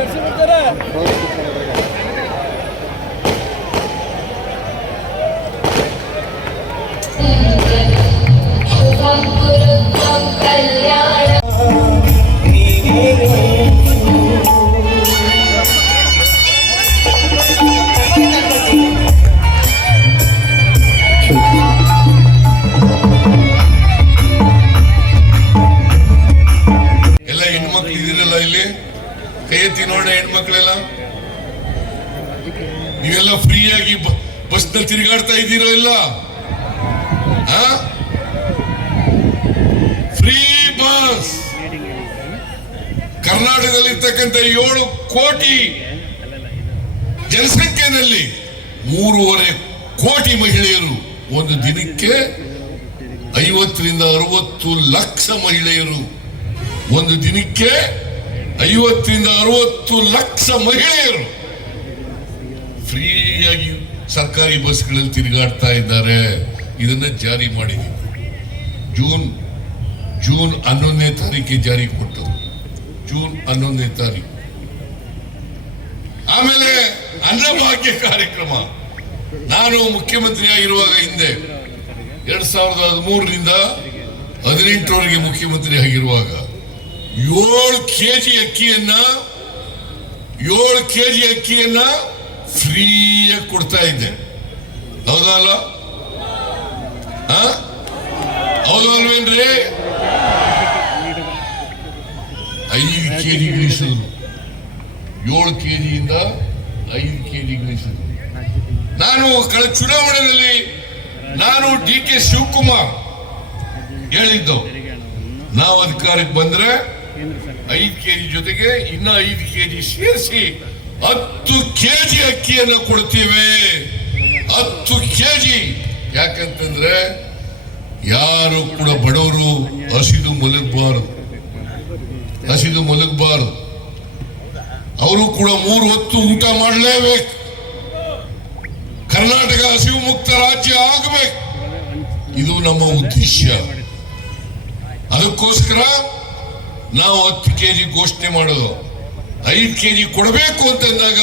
Hepsi burada da. ಹೆಣ್ಮಕ್ಳೆಲ್ಲ? ನೀವೆಲ್ಲ ಫ್ರೀಯಾಗಿ ಬಸ್ನಲ್ಲಿ ತಿರುಗಾಡ್ತಾ ಇದ್ದೀರೋ ಇಲ್ಲ? Free bus. ಕರ್ನಾಟಕದಲ್ಲಿ ಕರ್ನಾಟಕದಲ್ಲಿರ್ತಕ್ಕಂಥ ಏಳು ಕೋಟಿ ಜನಸಂಖ್ಯೆಯಲ್ಲಿ ಮೂರುವರೆ ಕೋಟಿ ಮಹಿಳೆಯರು. ಒಂದು ದಿನಕ್ಕೆ ಐವತ್ತರಿಂದ ಅರವತ್ತು ಲಕ್ಷ ಮಹಿಳೆಯರು. ಒಂದು ದಿನಕ್ಕೆ ಐವತ್ತರಿಂದ ಅರವತ್ತು ಲಕ್ಷ ಮಹಿಳೆಯರು ಫ್ರೀಯಾಗಿ ಸರ್ಕಾರಿ ಬಸ್ಗಳಲ್ಲಿ ತಿರುಗಾಡ್ತಾ ಇದ್ದಾರೆ. ಇದನ್ನ ಜಾರಿ ಮಾಡಿದ್ದೀವಿ. ಜೂನ್ ಜೂನ್ ಹನ್ನೊಂದನೇ ತಾರೀಕಿಗೆ ಜಾರಿ ಕೊಟ್ಟರು. ಜೂನ್ ಹನ್ನೊಂದನೇ ತಾರೀಕು. ಆಮೇಲೆ ಅನ್ನಭಾಗ್ಯ ಕಾರ್ಯಕ್ರಮ. ನಾನು ಮುಖ್ಯಮಂತ್ರಿ ಆಗಿರುವಾಗ ಹಿಂದೆ ಎರಡ್ ಸಾವಿರದ ಹದಿಮೂರರಿಂದ ಹದಿನೆಂಟರವರೆಗೆ ಮುಖ್ಯಮಂತ್ರಿ ಆಗಿರುವಾಗ ಏಳು ಕೆಜಿ ಅಕ್ಕಿಯನ್ನ, ಏಳು ಕೆಜಿ ಅಕ್ಕಿಯನ್ನ ಫ್ರೀಯಾಗಿ ಕೊಡ್ತಾ ಇದ್ದೆ. ಹೌದಲ್ಲ? ಹೌದಲ್ವೇನ್ರಿ ಐದು ಕೆಜಿ ಇಳಿಸಿದ್ರು ಏಳು ಕೆಜಿಯಿಂದ ಐದು ಕೆಜಿ ಇಳಿಸಿದ್ರು ನಾನು ಕಳೆದ ಚುನಾವಣೆಯಲ್ಲಿ ನಾನು ಡಿ ಕೆ ಶಿವಕುಮಾರ್ ಹೇಳಿದ್ದು. ನಾವು ಅಧಿಕಾರಕ್ಕೆ ಬಂದ್ರೆ ಐದು ಕೆಜಿ ಜೊತೆಗೆ ಇನ್ನ ಐದು ಕೆಜಿ ಸೇರಿಸಿ ಹತ್ತು ಕೆಜಿ ಅಕ್ಕಿಯನ್ನು ಕೊಡ್ತೀವಿ. ಹತ್ತು ಕೆಜಿ. ಯಾಕಂತಂದ್ರೆ ಯಾರು ಕೂಡ ಬಡವರು ಹಸಿದು ಮಲಗಬಾರದು. ಹಸಿದು ಮಲಗಬಾರದು. ಅವರು ಕೂಡ ಮೂರು ಹೊತ್ತು ಊಟ ಮಾಡಲೇಬೇಕು. ಕರ್ನಾಟಕ ಹಸಿವು ಮುಕ್ತ ರಾಜ್ಯ ಆಗಬೇಕು. ಇದು ನಮ್ಮ ಉದ್ದೇಶ. ಅದಕ್ಕೋಸ್ಕರ ನಾವು ಹತ್ತು ಕೆಜಿ ಘೋಷಣೆ ಮಾಡೋದು ಐದು ಕೆಜಿ ಕೊಡಬೇಕು ಅಂತಂದಾಗ